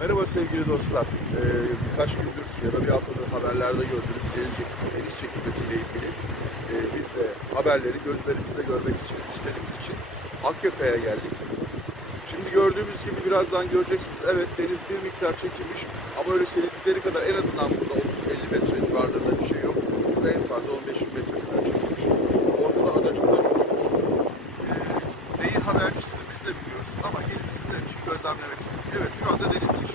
Merhaba sevgili dostlar. Ee, birkaç gündür ya da bir haftadır haberlerde gördüğünüz deniz, deniz çekilmesiyle ilgili e, biz de haberleri gözlerimizle görmek için, istediğimiz için Akyaka'ya geldik. Şimdi gördüğümüz gibi birazdan göreceksiniz. Evet deniz bir miktar çekilmiş ama öyle seyrettikleri kadar en azından burada 30-50 metre civarlarında bir şey yok. Burada en fazla 15 metre kadar çekilmiş. Ortada adacıklar var. Ee, neyin habercisini biz de biliyoruz ama gelin sizler için gözlemlemek istedik. Evet şu anda denizin